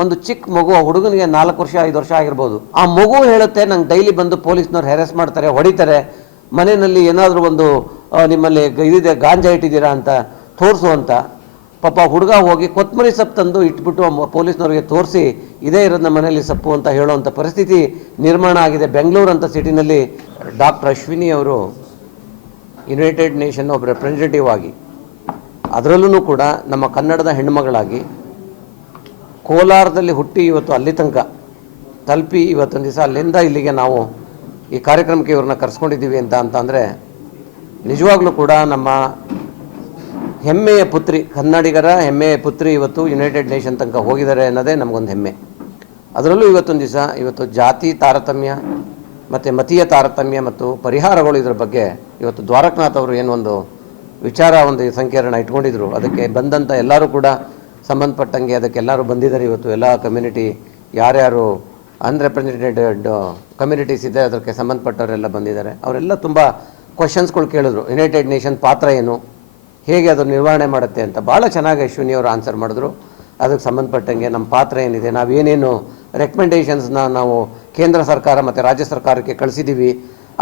ಒಂದು ಚಿಕ್ಕ ಮಗು ಹುಡುಗನಿಗೆ ನಾಲ್ಕು ವರ್ಷ, ಐದು ವರ್ಷ ಆಗಿರ್ಬೋದು. ಆ ಮಗು ಹೇಳುತ್ತೆ, ನಂಗೆ ಡೈಲಿ ಬಂದು ಪೊಲೀಸ್ನವ್ರು ಹೆರೆಸ್ ಮಾಡ್ತಾರೆ, ಹೊಡಿತಾರೆ. ಮನೆಯಲ್ಲಿ ಏನಾದರೂ ಒಂದು ನಿಮ್ಮಲ್ಲಿ ಇದಿದೆ, ಗಾಂಜಾ ಇಟ್ಟಿದ್ದೀರಾ ಅಂತ ತೋರಿಸು ಅಂತ. ಪಾಪ ಹುಡುಗ ಹೋಗಿ ಕೊತ್ತಂಬರಿ ಸೊಪ್ಪು ತಂದು ಇಟ್ಬಿಟ್ಟು ಪೊಲೀಸ್ನವ್ರಿಗೆ ತೋರಿಸಿ, ಇದೇ ಇರೋದು ನಮ್ಮ ಮನೆಯಲ್ಲಿ ಸೊಪ್ಪು ಅಂತ ಹೇಳುವಂಥ ಪರಿಸ್ಥಿತಿ ನಿರ್ಮಾಣ ಆಗಿದೆ. ಬೆಂಗಳೂರು ಅಂತ ಸಿಟಿನಲ್ಲಿ ಡಾಕ್ಟರ್ ಅಶ್ವಿನಿ ಅವರು ಯುನೈಟೆಡ್ ನೇಷನ್ ಒಬ್ಬ ರೆಪ್ರೆಸೆಂಟೇಟಿವ್ ಆಗಿ, ಅದರಲ್ಲೂ ಕೂಡ ನಮ್ಮ ಕನ್ನಡದ ಹೆಣ್ಣುಮಗಳಾಗಿ ಕೋಲಾರದಲ್ಲಿ ಹುಟ್ಟಿ ಇವತ್ತು ಅಲ್ಲಿ ತನಕ, ತಲುಪಿ ಇವತ್ತೊಂದು ದಿವಸ ಅಲ್ಲಿಂದ ಇಲ್ಲಿಗೆ ನಾವು ಈ ಕಾರ್ಯಕ್ರಮಕ್ಕೆ ಇವ್ರನ್ನ ಕರೆಸ್ಕೊಂಡಿದ್ದೀವಿ ಅಂತ ಅಂತಂದರೆ, ನಿಜವಾಗ್ಲೂ ಕೂಡ ನಮ್ಮ ಹೆಮ್ಮೆಯ ಪುತ್ರಿ, ಕನ್ನಡಿಗರ ಹೆಮ್ಮೆಯ ಪುತ್ರಿ ಇವತ್ತು ಯುನೈಟೆಡ್ ನೇಷನ್ ತನಕ ಹೋಗಿದ್ದಾರೆ ಅನ್ನೋದೇ ನಮಗೊಂದು ಹೆಮ್ಮೆ. ಅದರಲ್ಲೂ ಇವತ್ತೊಂದು ದಿವಸ ಇವತ್ತು ಜಾತಿ ತಾರತಮ್ಯ ಮತ್ತು ಮತೀಯ ತಾರತಮ್ಯ ಮತ್ತು ಪರಿಹಾರಗಳು ಇದರ ಬಗ್ಗೆ ಇವತ್ತು ದ್ವಾರಕನಾಥ್ ಅವರು ಏನೊಂದು ವಿಚಾರ, ಒಂದು ಸಂಕೀರ್ಣ ಇಟ್ಕೊಂಡಿದ್ರು. ಅದಕ್ಕೆ ಬಂದಂಥ ಎಲ್ಲರೂ ಕೂಡ ಸಂಬಂಧಪಟ್ಟಂಗೆ ಅದಕ್ಕೆ ಎಲ್ಲರೂ ಬಂದಿದ್ದಾರೆ ಇವತ್ತು ಎಲ್ಲ ಕಮ್ಯುನಿಟಿ ಯಾರ್ಯಾರು ಅನ್ರೆಪ್ರೆಸೆಂಟೆಡ್ ಕಮ್ಯುನಿಟೀಸ್ ಇದೆ, ಅದಕ್ಕೆ ಸಂಬಂಧಪಟ್ಟವರೆಲ್ಲ ಬಂದಿದ್ದಾರೆ. ಅವರೆಲ್ಲ ತುಂಬ ಕ್ವಶನ್ಸ್ಗಳು ಕೇಳಿದ್ರು. ಯುನೈಟೆಡ್ ನೇಷನ್ ಪಾತ್ರ ಏನು? ಹೇಗೆ ಅದು ನಿರ್ವಹಣೆ ಮಾಡುತ್ತೆ ಅಂತ ಭಾಳ ಚೆನ್ನಾಗಿ ಅಶ್ವಿನಿ ಅವರು ಆನ್ಸರ್ ಮಾಡಿದ್ರು. ಅದಕ್ಕೆ ಸಂಬಂಧಪಟ್ಟಂಗೆ ನಮ್ಮ ಪಾತ್ರ ಏನಿದೆ? ನಾವೇನೇನು ರೆಕಮೆಂಡೇಷನ್ಸ್ನ ನಾವು ಕೇಂದ್ರ ಸರ್ಕಾರ ಮತ್ತು ರಾಜ್ಯ ಸರ್ಕಾರಕ್ಕೆ ಕಳಿಸಿದ್ದೀವಿ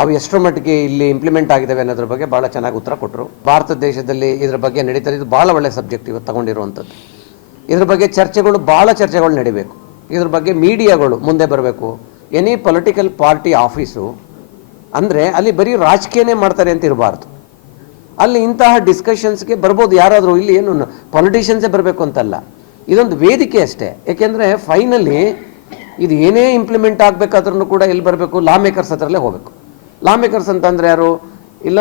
ಅವು ಎಷ್ಟರ ಮಟ್ಟಿಗೆ ಇಲ್ಲಿ ಇಂಪ್ಲಿಮೆಂಟ್ ಆಗಿದ್ದಾವೆ ಅನ್ನೋದ್ರ ಬಗ್ಗೆ ಭಾಳ ಚೆನ್ನಾಗಿ ಉತ್ತರ ಕೊಟ್ಟರು ಭಾರತ ದೇಶದಲ್ಲಿ ಇದರ ಬಗ್ಗೆ ನಡೀತಾ ಇದು ಭಾಳ ಒಳ್ಳೆಯ ಸಬ್ಜೆಕ್ಟ್ ಇವತ್ತು ತಗೊಂಡಿರುವಂಥದ್ದು. ಇದ್ರ ಬಗ್ಗೆ ಚರ್ಚೆಗಳು ಭಾಳ ಚರ್ಚೆಗಳು ನಡಿಬೇಕು. ಇದ್ರ ಬಗ್ಗೆ ಮೀಡಿಯಾಗಳು ಮುಂದೆ ಬರಬೇಕು. ಎನಿ ಪೊಲಿಟಿಕಲ್ ಪಾರ್ಟಿ ಆಫೀಸು ಅಂದರೆ ಅಲ್ಲಿ ಬರೀ ರಾಜಕೀಯನೇ ಮಾಡ್ತಾರೆ ಅಂತ ಇರಬಾರ್ದು. ಅಲ್ಲಿ ಇಂತಹ ಡಿಸ್ಕಷನ್ಸ್ಗೆ ಬರ್ಬೋದು ಯಾರಾದರೂ, ಇಲ್ಲಿ ಏನು ಪೊಲಿಟಿಷಿಯನ್ಸೇ ಬರಬೇಕು ಅಂತಲ್ಲ. ಇದೊಂದು ವೇದಿಕೆ ಅಷ್ಟೇ. ಏಕೆಂದರೆ ಫೈನಲಿ ಇದು ಏನೇ ಇಂಪ್ಲಿಮೆಂಟ್ ಆಗಬೇಕಾದ್ರೂ ಕೂಡ ಎಲ್ಲಿ ಬರಬೇಕು. ಲಾ ಮೇಕರ್ಸ್ ಹತ್ರಲ್ಲೇ ಹೋಗಬೇಕು. ಲಾ ಮೇಕರ್ಸ್ ಅಂತಂದರೆ ಯಾರು? ಇಲ್ಲ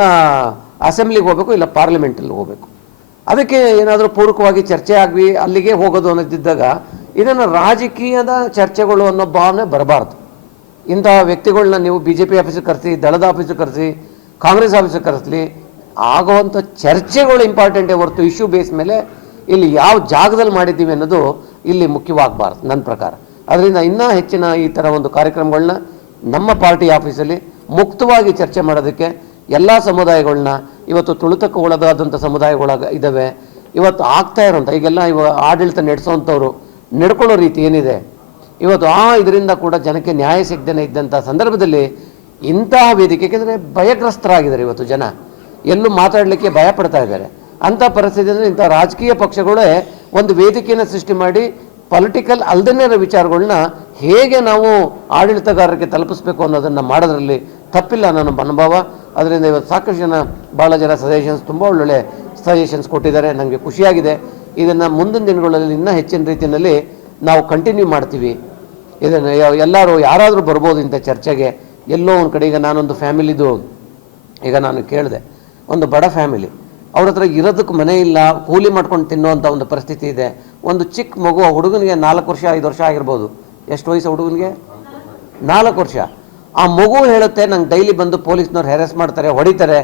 ಅಸೆಂಬ್ಲಿಗೆ ಹೋಗಬೇಕು, ಇಲ್ಲ ಪಾರ್ಲಿಮೆಂಟಲ್ಲಿ ಹೋಗಬೇಕು. ಅದಕ್ಕೆ ಏನಾದರೂ ಪೂರಕವಾಗಿ ಚರ್ಚೆ ಆಗಲಿ ಅಲ್ಲಿಗೆ ಹೋಗೋದು ಅನ್ನೋದಿದ್ದಾಗ ಇದನ್ನು ರಾಜಕೀಯದ ಚರ್ಚೆಗಳು ಅನ್ನೋ ಭಾವನೆ ಬರಬಾರ್ದು. ಇಂತಹ ವ್ಯಕ್ತಿಗಳನ್ನ ನೀವು ಬಿ ಜೆ ಪಿ ಆಫೀಸಿಗೆ ಕರೆಸಿ, ದಳದ ಆಫೀಸಿಗೆ ಕರೆಸಿ, ಕಾಂಗ್ರೆಸ್ ಆಫೀಸಿಗೆ ಕರೆಸಲಿ, ಆಗುವಂಥ ಚರ್ಚೆಗಳು ಇಂಪಾರ್ಟೆಂಟೇ ಹೊರತು ಇಶ್ಯೂ ಬೇಸ್ ಮೇಲೆ ಇಲ್ಲಿ ಯಾವ ಜಾಗದಲ್ಲಿ ಮಾಡಿದ್ದೀವಿ ಅನ್ನೋದು ಇಲ್ಲಿ ಮುಖ್ಯವಾಗಬಾರ್ದು ನನ್ನ ಪ್ರಕಾರ. ಅದರಿಂದ ಇನ್ನೂ ಹೆಚ್ಚಿನ ಈ ಥರ ಒಂದು ಕಾರ್ಯಕ್ರಮಗಳನ್ನ ನಮ್ಮ ಪಾರ್ಟಿ ಆಫೀಸಲ್ಲಿ ಮುಕ್ತವಾಗಿ ಚರ್ಚೆ ಮಾಡೋದಕ್ಕೆ ಎಲ್ಲ ಸಮುದಾಯಗಳನ್ನ ಇವತ್ತು ತುಳಿತಕ್ಕೆ ಒಳಗಾದಂಥ ಸಮುದಾಯಗಳಾಗ ಇದ್ದಾವೆ ಇವತ್ತು ಆಗ್ತಾ ಇರೋಂಥ ಈಗೆಲ್ಲ ಇವ ಆಡಳಿತ ನಡೆಸೋವಂಥವ್ರು ನಡ್ಕೊಳ್ಳೋ ರೀತಿ ಏನಿದೆ? ಇವತ್ತು ಆ ಇದರಿಂದ ಕೂಡ ಜನಕ್ಕೆ ನ್ಯಾಯ ಸಿಗ್ದೇ ಇದ್ದಂಥ ಸಂದರ್ಭದಲ್ಲಿ ಇಂತಹ ವೇದಿಕೆ ಏಕೆಂದರೆ ಭಯಗ್ರಸ್ತರಾಗಿದ್ದಾರೆ ಇವತ್ತು ಜನ. ಎಲ್ಲೂ ಮಾತಾಡಲಿಕ್ಕೆ ಭಯ ಪಡ್ತಾ ಇದ್ದಾರೆ. ಅಂಥ ಪರಿಸ್ಥಿತಿಯಲ್ಲಿ ಇಂಥ ರಾಜಕೀಯ ಪಕ್ಷಗಳೇ ಒಂದು ವೇದಿಕೆಯನ್ನು ಸೃಷ್ಟಿ ಮಾಡಿ ಪೊಲಿಟಿಕಲ್ ಅಲ್ದನೇ ವಿಚಾರಗಳನ್ನ ಹೇಗೆ ನಾವು ಆಡಳಿತಗಾರರಿಗೆ ತಲುಪಿಸ್ಬೇಕು ಅನ್ನೋದನ್ನು ಮಾಡೋದ್ರಲ್ಲಿ ತಪ್ಪಿಲ್ಲ ನನ್ನ ಅನುಭವ. ಅದರಿಂದ ಇವತ್ತು ಸಾಕಷ್ಟು ಜನ ಭಾಳ ಜನ ಸಜೆಷನ್ಸ್ ತುಂಬ ಒಳ್ಳೊಳ್ಳೆ ಸಜೆಷನ್ಸ್ ಕೊಟ್ಟಿದ್ದಾರೆ. ನನಗೆ ಖುಷಿಯಾಗಿದೆ. ಇದನ್ನು ಮುಂದಿನ ದಿನಗಳಲ್ಲಿ ಇನ್ನೂ ಹೆಚ್ಚಿನ ರೀತಿಯಲ್ಲಿ ನಾವು ಕಂಟಿನ್ಯೂ ಮಾಡ್ತೀವಿ. ಇದನ್ನು ಎಲ್ಲರೂ ಯಾರಾದರೂ ಬರ್ಬೋದು ಇಂಥ ಚರ್ಚೆಗೆ. ಎಲ್ಲೋ ಒಂದು ಕಡೆ, ಈಗ ನಾನೊಂದು ಫ್ಯಾಮಿಲಿದು, ಈಗ ನಾನು ಕೇಳಿದೆ, ಒಂದು ಬಡ ಫ್ಯಾಮಿಲಿ. ಅವ್ರ ಹತ್ರ ಇರೋದಕ್ಕೆ ಮನೆ ಇಲ್ಲ, ಕೂಲಿ ಮಾಡ್ಕೊಂಡು ತಿನ್ನುವಂಥ ಒಂದು ಪರಿಸ್ಥಿತಿ ಇದೆ. ಒಂದು ಚಿಕ್ಕ ಮಗು ಹುಡುಗನಿಗೆ ನಾಲ್ಕು ವರ್ಷ, ಐದು ವರ್ಷ ಆಗಿರ್ಬೋದು. ಎಷ್ಟು ವಯಸ್ಸು ಹುಡುಗನಿಗೆ? ನಾಲ್ಕು ವರ್ಷ. ಆ ಮಗು ಹೇಳುತ್ತೆ, ನಂಗೆ ಡೈಲಿ ಬಂದು ಪೊಲೀಸ್ನವ್ರು ಹೆರೆಸ್ ಮಾಡ್ತಾರೆ, ಹೊಡಿತಾರೆ,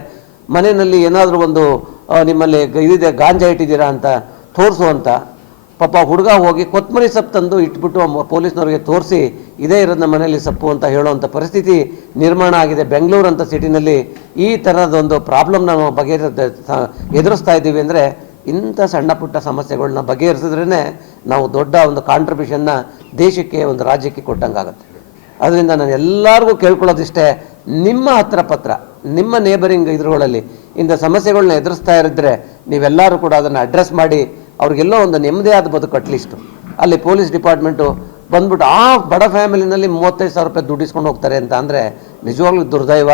ಮನೆಯಲ್ಲಿ ಏನಾದರೂ ಒಂದು ನಿಮ್ಮಲ್ಲಿ ಇದಿದೆ, ಗಾಂಜಾ ಇಟ್ಟಿದ್ದೀರಾ ಅಂತ ತೋರಿಸು ಅಂತ. ಪಾಪ ಹುಡುಗ ಹೋಗಿ ಕೊತ್ಮರಿ ಸೊಪ್ಪು ತಂದು ಇಟ್ಬಿಟ್ಟು ಪೊಲೀಸ್ನವ್ರಿಗೆ ತೋರಿಸಿ, ಇದೇ ಇರೋದು ನಮ್ಮ ಮನೆಯಲ್ಲಿ ಸೊಪ್ಪು ಅಂತ ಹೇಳುವಂಥ ಪರಿಸ್ಥಿತಿ ನಿರ್ಮಾಣ ಆಗಿದೆ. ಬೆಂಗಳೂರು ಅಂತ ಸಿಟಿನಲ್ಲಿ ಈ ಥರದೊಂದು ಪ್ರಾಬ್ಲಮ್ ನಾವು ಬಗೆಹರಿಸ ಎದುರಿಸ್ತಾ ಇದ್ದೀವಿ ಅಂದರೆ ಇಂಥ ಸಣ್ಣ ಪುಟ್ಟ ಸಮಸ್ಯೆಗಳನ್ನ ಬಗೆಹರಿಸಿದ್ರೇ ನಾವು ದೊಡ್ಡ ಒಂದು ಕಾಂಟ್ರಿಬ್ಯೂಷನ್ನ ದೇಶಕ್ಕೆ, ಒಂದು ರಾಜ್ಯಕ್ಕೆ ಕೊಟ್ಟಂಗಾಗುತ್ತೆ. ಅದರಿಂದ ನಾನು ಎಲ್ಲರಿಗೂ ಕೇಳ್ಕೊಳ್ಳೋದಿಷ್ಟೇ, ನಿಮ್ಮ ಹತ್ರ ಪತ್ರ, ನಿಮ್ಮ ನೇಬರಿಂಗ್ ಇದ್ರುಗಳಲ್ಲಿ ಇಂಥ ಸಮಸ್ಯೆಗಳನ್ನ ಎದುರಿಸ್ತಾ ಇರಿದ್ರೆ ನೀವೆಲ್ಲರೂ ಕೂಡ ಅದನ್ನು ಅಡ್ರೆಸ್ ಮಾಡಿ, ಅವ್ರಿಗೆಲ್ಲೋ ಒಂದು ನೆಮ್ಮದಿ ಆದ ಬದುಕು ಅಟ್ಲೀಸ್ಟು ಅಲ್ಲಿ ಪೊಲೀಸ್ ಡಿಪಾರ್ಟ್ಮೆಂಟು ಬಂದ್ಬಿಟ್ಟು, ಆ ಬಡ ಫ್ಯಾಮಿಲಿನಲ್ಲಿ ಮೂವತ್ತೈದು ಸಾವಿರ ರೂಪಾಯಿ ದುಡ್ಡಿಸ್ಕೊಂಡು ಹೋಗ್ತಾರೆ ಅಂತ ಅಂದರೆ ನಿಜವಾಗ್ಲೂ ದುರ್ದೈವ.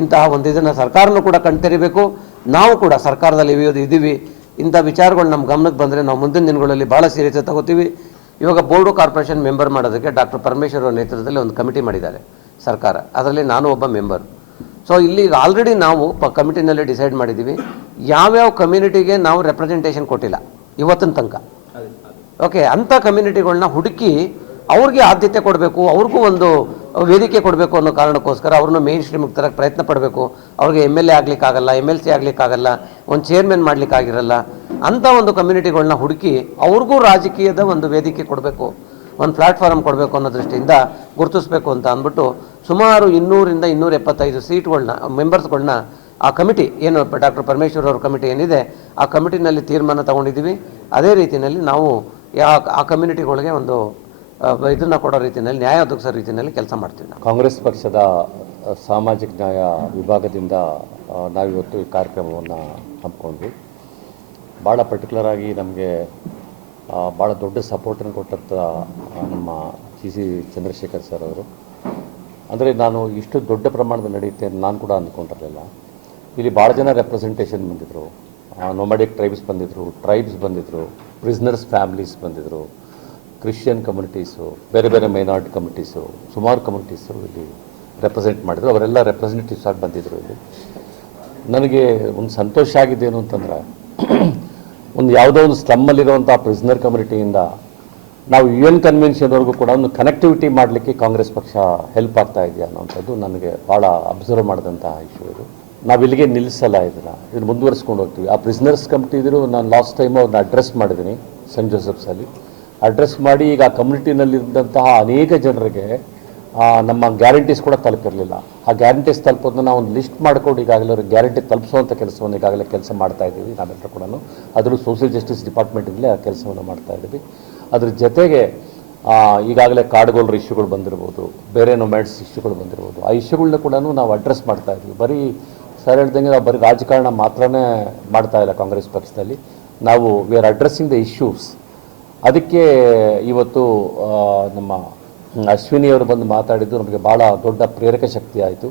ಇಂತಹ ಒಂದು ಇದನ್ನು ಸರ್ಕಾರನೂ ಕೂಡ ಕಣ್ತೆರಿಬೇಕು. ನಾವು ಕೂಡ ಸರ್ಕಾರದಲ್ಲಿ ಇದ್ದೀವಿ ಇಂಥ ವಿಚಾರಗಳು ನಮ್ಮ ಗಮನಕ್ಕೆ ಬಂದರೆ ನಾವು ಮುಂದಿನ ದಿನಗಳಲ್ಲಿ ಭಾಳ ಸೀರಿಯಸ್ ತಗೋತೀವಿ. ಇವಾಗ ಬೋರ್ಡು ಕಾರ್ಪೊರೇಷನ್ ಮೆಂಬರ್ ಮಾಡೋದಕ್ಕೆ ಡಾಕ್ಟರ್ ಪರಮೇಶ್ವರ್ ಅವರ ನೇತೃತ್ವದಲ್ಲಿ ಒಂದು ಕಮಿಟಿ ಮಾಡಿದ್ದಾರೆ ಸರ್ಕಾರ. ಅದರಲ್ಲಿ ನಾನು ಒಬ್ಬ ಮೆಂಬರ್. ಸೊ ಇಲ್ಲಿ ಆಲ್ರೆಡಿ ನಾವು ಪ ಕಮಿಟಿನಲ್ಲಿ ಡಿಸೈಡ್ ಮಾಡಿದ್ದೀವಿ. ಯಾವ್ಯಾವ ಕಮ್ಯುನಿಟಿಗೆ ನಾವು ರೆಪ್ರೆಸೆಂಟೇಷನ್ ಕೊಟ್ಟಿಲ್ಲ. ಇವತ್ತಿನ ತನಕ. ಓಕೆ ಅಂಥ ಕಮ್ಯುನಿಟಿಗಳನ್ನ ಹುಡುಕಿ ಅವ್ರಿಗೆ ಆದ್ಯತೆ ಕೊಡಬೇಕು, ಅವ್ರಿಗೂ ಒಂದು ವೇದಿಕೆ ಕೊಡಬೇಕು ಅನ್ನೋ ಕಾರಣಕ್ಕೋಸ್ಕರ ಅವ್ರನ್ನ ಮೇನ್ ಸ್ಟ್ರೀಮಿಗೆ ತರಕ್ಕೆ ಪ್ರಯತ್ನ ಪಡಬೇಕು. ಅವ್ರಿಗೆ ಎಂ ಎಲ್ ಎ ಆಗಲಿಕ್ಕಾಗಲ್ಲ ಎಂ ಎಲ್ ಸಿ ಆಗಲಿಕ್ಕಾಗಲ್ಲ, ಒಂದು ಚೇರ್ಮನ್ ಮಾಡ್ಲಿಕ್ಕಾಗಿರಲ್ಲ. ಅಂಥ ಒಂದು ಕಮ್ಯುನಿಟಿಗಳನ್ನ ಹುಡುಕಿ ಅವ್ರಿಗೂ ರಾಜಕೀಯದ ಒಂದು ವೇದಿಕೆ ಕೊಡಬೇಕು, ಒಂದು ಪ್ಲಾಟ್ಫಾರ್ಮ್ ಕೊಡಬೇಕು ಅನ್ನೋ ದೃಷ್ಟಿಯಿಂದ ಗುರುತಿಸ್ಬೇಕು ಅಂತ ಅಂದ್ಬಿಟ್ಟು ಸುಮಾರು ಇನ್ನೂರಿಂದ ಇನ್ನೂರ ಎಪ್ಪತ್ತೈದು ಸೀಟ್ಗಳನ್ನ ಮೆಂಬರ್ಸ್ಗಳನ್ನ ಆ ಕಮಿಟಿ, ಏನು ಡಾಕ್ಟರ್ ಪರಮೇಶ್ವರ್ ಅವ್ರ ಕಮಿಟಿ ಏನಿದೆ, ಆ ಕಮಿಟಿನಲ್ಲಿ ತೀರ್ಮಾನ ತಗೊಂಡಿದ್ದೀವಿ. ಅದೇ ರೀತಿಯಲ್ಲಿ ನಾವು ಆ ಕಮ್ಯುನಿಟಿಗಳಿಗೆ ಒಂದು ಇದನ್ನು ಕೊಡೋ ರೀತಿಯಲ್ಲಿ, ನ್ಯಾಯ ಒದಗಿಸೋ ರೀತಿಯಲ್ಲಿ ಕೆಲಸ ಮಾಡ್ತೀವಿ ನಾವು. ಕಾಂಗ್ರೆಸ್ ಪಕ್ಷದ ಸಾಮಾಜಿಕ ನ್ಯಾಯ ವಿಭಾಗದಿಂದ ನಾವಿವತ್ತು ಈ ಕಾರ್ಯಕ್ರಮವನ್ನು ಹಮ್ಮಿಕೊಂಡ್ವಿ. ಭಾಳ ಪರ್ಟಿಕ್ಯುಲರ್ ಆಗಿ ನಮಗೆ ಭಾಳ ದೊಡ್ಡ ಸಪೋರ್ಟನ್ನು ಕೊಟ್ಟಂಥ ನಮ್ಮ ಜಿ ಸಿ ಚಂದ್ರಶೇಖರ್ ಸರ್ ಅವರು. ಅಂದರೆ ನಾನು ಇಷ್ಟು ದೊಡ್ಡ ಪ್ರಮಾಣದಲ್ಲಿ ನಡೆಯುತ್ತೆ ನಾನು ಕೂಡ ಅಂದ್ಕೊಂಡಿರಲಿಲ್ಲ ಇಲ್ಲಿ ಭಾಳ ಜನ ರೆಪ್ರೆಸೆಂಟೇಷನ್ ಬಂದಿದ್ದರು ನೊಮ್ಯಾಡಿಕ್ ಟ್ರೈಬ್ಸ್ ಬಂದಿದ್ದರು ಟ್ರೈಬ್ಸ್ ಬಂದಿದ್ದರು ಪ್ರಿಸ್ನರ್ಸ್ ಫ್ಯಾಮ್ಲೀಸ್ ಬಂದಿದ್ದರು ಕ್ರಿಶ್ಚಿಯನ್ ಕಮ್ಯುನಿಟೀಸು ಬೇರೆ ಬೇರೆ ಮೈನಾರಿಟಿ ಕಮ್ಯುನಿಟೀಸು ಸುಮಾರು ಕಮ್ಯುನಿಟೀಸು ಇಲ್ಲಿ ರೆಪ್ರೆಸೆಂಟ್ ಮಾಡಿದರು. ಅವರೆಲ್ಲ ರೆಪ್ರೆಸೆಂಟೇಟಿವ್ಸ್ ಆಗಿ ಬಂದಿದ್ದರು ಇಲ್ಲಿ. ನನಗೆ ಒಂದು ಸಂತೋಷ ಆಗಿದ್ದೇನು ಅಂತಂದರೆ ಒಂದು ಯಾವುದೋ ಒಂದು ಸ್ಲಮ್ಮಲ್ಲಿರುವಂಥ ಪ್ರಿಸ್ನರ್ ಕಮ್ಯುನಿಟಿಯಿಂದ ನಾವು ಯು ಎನ್ ಕನ್ವೆನ್ಷನ್ವರೆಗೂ ಕೂಡ ಒಂದು ಕನೆಕ್ಟಿವಿಟಿ ಮಾಡಲಿಕ್ಕೆ ಕಾಂಗ್ರೆಸ್ ಪಕ್ಷ ಹೆಲ್ಪ್ ಆಗ್ತಾ ಇದೆಯಾ ಅನ್ನೋಂಥದ್ದು ನನಗೆ ಭಾಳ ಅಬ್ಸರ್ವ್ ಮಾಡಿದಂತಹ ಇಶ್ಯೂ ಇದು. ನಾವು ಇಲ್ಲಿಗೆ ನಿಲ್ಲಿಸಲ್ಲ ಇದನ್ನು. ಇದನ್ನು ಮುಂದುವರಿಸ್ಕೊಂಡು ಹೋಗ್ತೀವಿ. ಆ ಪ್ರಿಸ್ನರ್ಸ್ ಕಮಿಟಿ ಇದ್ರು ನಾನು ಲಾಸ್ಟ್ ಟೈಮ್ ಅವ್ರನ್ನ ಅಡ್ರೆಸ್ ಮಾಡಿದ್ದೀನಿ ಸೆಂಟ್ ಜೋಸೆಫ್ಸಲ್ಲಿ ಅಡ್ರೆಸ್ ಮಾಡಿ ಈಗ ಆ ಕಮ್ಯುನಿಟಿನಲ್ಲಿದ್ದಂತಹ ಅನೇಕ ಜನರಿಗೆ ನಮ್ಮ ಗ್ಯಾರಂಟೀಸ್ ಕೂಡ ತಲುಪಿರಲಿಲ್ಲ. ಆ ಗ್ಯಾರಂಟೀಸ್ ತಲುಪೋದನ್ನ ನಾವು ಒಂದು ಲಿಸ್ಟ್ ಮಾಡ್ಕೊಂಡು ಈಗಾಗಲೇ ಅವ್ರಿಗೆ ಗ್ಯಾರಂಟಿ ತಲುಪಿಸುವಂಥ ಕೆಲಸವನ್ನು ಈಗಾಗಲೇ ಕೆಲಸ ಮಾಡ್ತಾ ಇದ್ದೀವಿ, ನಾವೆಲ್ಲರೂ ಕೂಡ ಅದರಲ್ಲೂ ಸೋಷಿಯಲ್ ಜಸ್ಟಿಸ್ ಡಿಪಾರ್ಟ್ಮೆಂಟಿಂದಲೇ ಆ ಕೆಲಸವನ್ನು ಮಾಡ್ತಾ ಇದ್ದೀವಿ. ಅದ್ರ ಜೊತೆಗೆ ಈಗಾಗಲೇ ಕಾಡುಗೋಲ್ರ ಇಶ್ಯೂಗಳು ಬಂದಿರ್ಬೋದು, ಬೇರೆ ನೊಮ್ಯಾಟ್ಸ್ ಇಶ್ಯೂಗಳು ಬಂದಿರ್ಬೋದು. ಆ ಇಶ್ಯೂಗಳನ್ನ ಕೂಡ ನಾವು ಅಡ್ರೆಸ್ ಮಾಡ್ತಾ ಇದ್ವಿ ಬರೀ ಸರ್ ಹೇಳ್ದಂಗೆ ನಾವು ಬರೀ ರಾಜಕಾರಣ ಮಾತ್ರನೇ ಮಾಡ್ತಾ ಇಲ್ಲ ಕಾಂಗ್ರೆಸ್ ಪಕ್ಷದಲ್ಲಿ. ನಾವು we are addressing the issues ಅದಕ್ಕೆ ಇವತ್ತು ನಮ್ಮ ಅಶ್ವಿನಿ ಅವರು ಬಂದು ಮಾತಾಡಿದ್ದು ನಮಗೆ ಭಾಳ ದೊಡ್ಡ ಪ್ರೇರಕ ಶಕ್ತಿ ಆಯಿತು.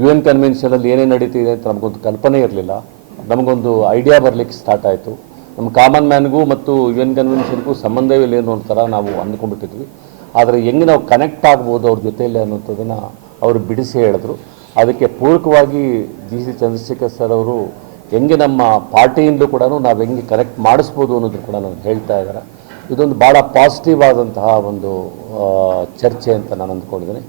ಯು ಎನ್ ಕನ್ವೆನ್ಷನಲ್ಲಿ ಏನೇನು ನಡೀತಿದೆ ಅಂತ ನಮಗೊಂದು ಕಲ್ಪನೆ ಇರಲಿಲ್ಲ. ನಮಗೊಂದು ಐಡಿಯಾ ಬರಲಿಕ್ಕೆ ಸ್ಟಾರ್ಟ್ ಆಯಿತು. ನಮ್ಮ ಕಾಮನ್ ಮ್ಯಾನ್ಗೂ ಮತ್ತು ಯು ಎನ್ ಕನ್ವೆನ್ಷನ್ಗೂ ಸಂಬಂಧವಿಲ್ಲ ಏನು ಅಂತ ನಾವು ಅಂದ್ಕೊಂಡ್ಬಿಟ್ಟಿದ್ವಿ. ಆದರೆ ಹೆಂಗೆ ನಾವು ಕನೆಕ್ಟ್ ಆಗ್ಬೋದು ಅವ್ರ ಜೊತೆಯಲ್ಲಿ ಅನ್ನೋಂಥದ್ದನ್ನು ಅವರು ಬಿಡಿಸಿ ಹೇಳಿದ್ರು. ಅದಕ್ಕೆ ಪೂರಕವಾಗಿ ಜಿ ಸಿ ಚಂದ್ರಶೇಖರ್ ಸರ್ ಅವರು ಹೆಂಗೆ ನಮ್ಮ ಪಾರ್ಟಿಯಿಂದಲೂ ಕೂಡ ನಾವು ಹೆಂಗೆ ಕನೆಕ್ಟ್ ಮಾಡಿಸ್ಬೋದು ಅನ್ನೋದನ್ನು ಕೂಡ ನಾವು ಹೇಳ್ತಾ ಇದ್ದಾರೆ. ಇದೊಂದು ಭಾಳ ಪಾಸಿಟಿವ್ ಆದಂತಹ ಒಂದು ಚರ್ಚೆ ಅಂತ ನಾನು ಅಂದ್ಕೊಂಡಿದ್ದೀನಿ.